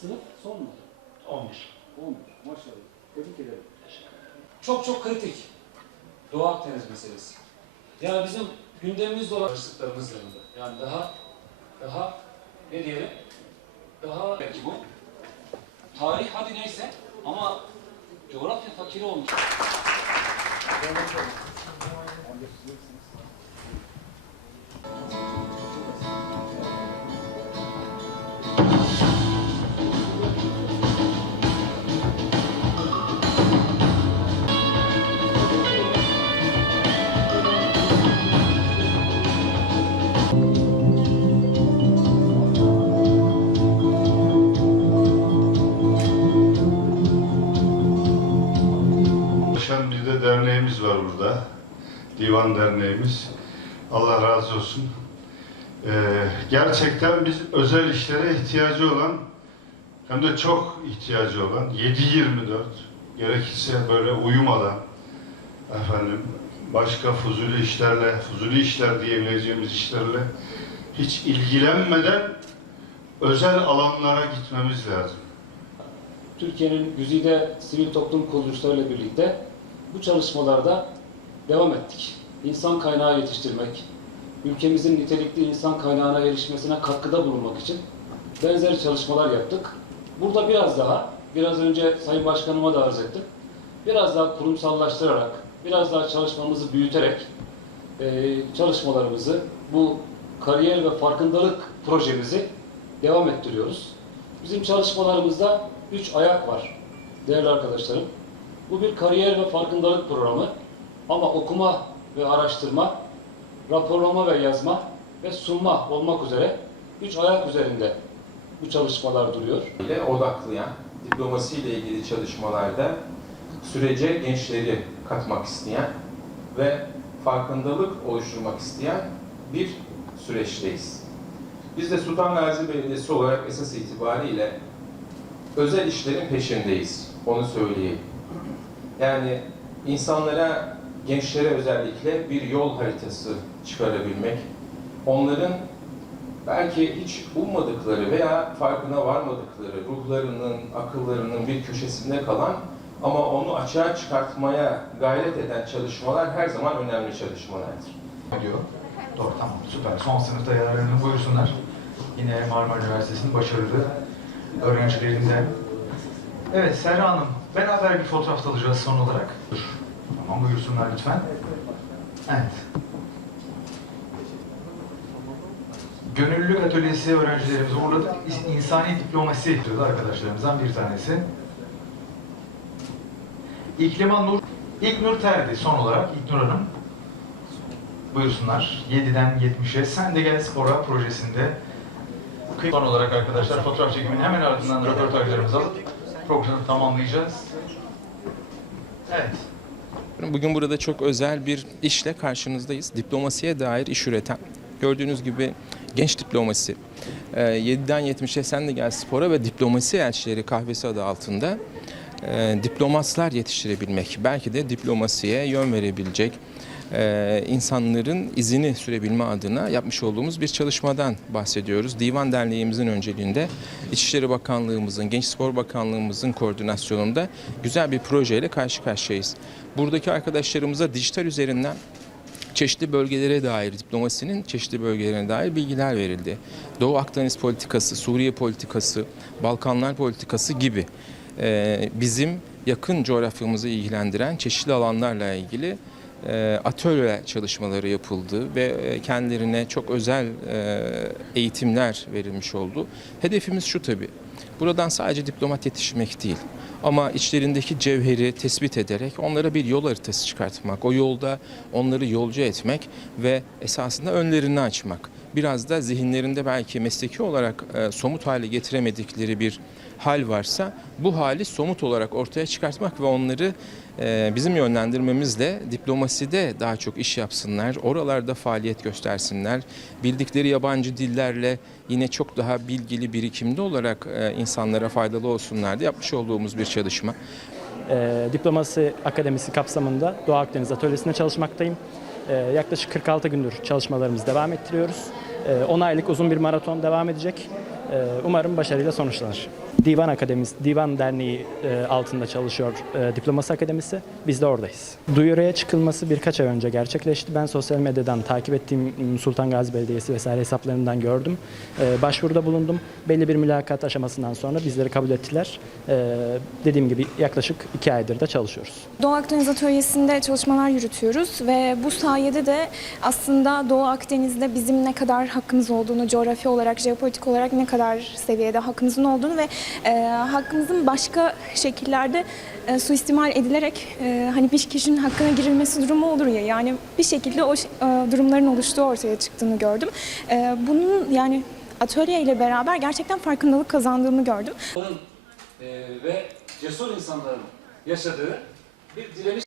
sınıf son mu? 11. 10. Maşallah. Tebrik ederim. Çok çok kritik. Doğu Akdeniz meselesi. Yani bizim gündemimizde olan karışıklarımız yanında. Yani daha daha ne diyelim? Daha belki bu. Tarih hadi neyse ama coğrafya fakiri olmuş. Divan Derneğimiz. Allah razı olsun. Ee, gerçekten biz özel işlere ihtiyacı olan hem de çok ihtiyacı olan 7-24 gerekirse böyle uyumadan efendim başka fuzuli işlerle, fuzuli işler diyebileceğimiz işlerle hiç ilgilenmeden özel alanlara gitmemiz lazım. Türkiye'nin güzide sivil toplum kuruluşlarıyla birlikte bu çalışmalarda devam ettik. İnsan kaynağı yetiştirmek, ülkemizin nitelikli insan kaynağına erişmesine katkıda bulunmak için benzer çalışmalar yaptık. Burada biraz daha, biraz önce Sayın Başkanıma da arz ettim, biraz daha kurumsallaştırarak, biraz daha çalışmamızı büyüterek eee, çalışmalarımızı, bu kariyer ve farkındalık projemizi devam ettiriyoruz. Bizim çalışmalarımızda üç ayak var değerli arkadaşlarım. Bu bir kariyer ve farkındalık programı ama okuma ve araştırma, raporlama ve yazma ve sunma olmak üzere üç ayak üzerinde bu çalışmalar duruyor. ile odaklayan, diplomasiyle ilgili çalışmalarda sürece gençleri katmak isteyen ve farkındalık oluşturmak isteyen bir süreçteyiz. Biz de Sultan Gazi Belediyesi olarak esas itibariyle özel işlerin peşindeyiz. Onu söyleyeyim. Yani insanlara, gençlere özellikle bir yol haritası çıkarabilmek, onların belki hiç ummadıkları veya farkına varmadıkları ruhlarının, akıllarının bir köşesinde kalan ama onu açığa çıkartmaya gayret eden çalışmalar her zaman önemli çalışmalardır. diyor. Doğru tamam süper. Son sınıfta yararlarını buyursunlar. Yine Marmara Üniversitesi'nin başarılı öğrencilerinden. Evet Serra Hanım beraber bir fotoğraf alacağız son olarak. Tamam buyursunlar lütfen. Evet. Gönüllülük atölyesi öğrencilerimizi uğurladık. İnsani diplomasi diyordu arkadaşlarımızdan bir tanesi. İkliman Nur, İlknur Terdi son olarak İlknur Hanım. Buyursunlar. 7'den 70'e Sen de Gel Spora projesinde son olarak arkadaşlar fotoğraf çekiminin hemen ardından röportajlarımızı alıp programı tamamlayacağız. Evet. Bugün burada çok özel bir işle karşınızdayız. Diplomasiye dair iş üreten. Gördüğünüz gibi genç diplomasi. Ee, 7'den 70'e sen de gel spora ve diplomasi elçileri kahvesi adı altında e, diplomatlar yetiştirebilmek. Belki de diplomasiye yön verebilecek e, insanların izini sürebilme adına yapmış olduğumuz bir çalışmadan bahsediyoruz. Divan Derneğimizin önceliğinde İçişleri Bakanlığımızın, Genç Spor Bakanlığımızın koordinasyonunda güzel bir projeyle karşı karşıyayız. Buradaki arkadaşlarımıza dijital üzerinden çeşitli bölgelere dair, diplomasinin çeşitli bölgelerine dair bilgiler verildi. Doğu Akdeniz politikası, Suriye politikası, Balkanlar politikası gibi bizim yakın coğrafyamızı ilgilendiren çeşitli alanlarla ilgili e, atölye çalışmaları yapıldı ve e, kendilerine çok özel e, eğitimler verilmiş oldu. Hedefimiz şu tabii. Buradan sadece diplomat yetiştirmek değil. Ama içlerindeki cevheri tespit ederek onlara bir yol haritası çıkartmak, o yolda onları yolcu etmek ve esasında önlerini açmak. Biraz da zihinlerinde belki mesleki olarak somut hale getiremedikleri bir hal varsa bu hali somut olarak ortaya çıkartmak ve onları e, bizim yönlendirmemizle diplomaside daha çok iş yapsınlar, oralarda faaliyet göstersinler, bildikleri yabancı dillerle yine çok daha bilgili birikimli olarak e, insanlara faydalı olsunlar diye yapmış olduğumuz bir çalışma. Ee, Diplomasi Akademisi kapsamında Doğu Akdeniz Atölyesi'nde çalışmaktayım. Ee, yaklaşık 46 gündür çalışmalarımızı devam ettiriyoruz. Ee, 10 aylık uzun bir maraton devam edecek. Ee, umarım başarıyla sonuçlanır. Divan Akademisi, Divan Derneği e, altında çalışıyor e, Diplomasi Akademisi. Biz de oradayız. Duyuruya çıkılması birkaç ay önce gerçekleşti. Ben sosyal medyadan takip ettiğim Sultan Gazi Belediyesi vesaire hesaplarından gördüm. E, başvuruda bulundum. Belli bir mülakat aşamasından sonra bizleri kabul ettiler. Dediğim gibi yaklaşık iki aydır da çalışıyoruz. Doğu Akdeniz Atölyesi'nde çalışmalar yürütüyoruz ve bu sayede de aslında Doğu Akdeniz'de bizim ne kadar hakkımız olduğunu, coğrafi olarak, jeopolitik olarak ne kadar seviyede hakkımızın olduğunu ve e, hakkımızın başka şekillerde e, suistimal edilerek e, hani bir kişinin hakkına girilmesi durumu olur ya yani bir şekilde o e, durumların oluştuğu ortaya çıktığını gördüm. E, bunun yani atölye ile beraber gerçekten farkındalık kazandığımı gördüm. E, ve cesur insanların yaşadığı bir direniş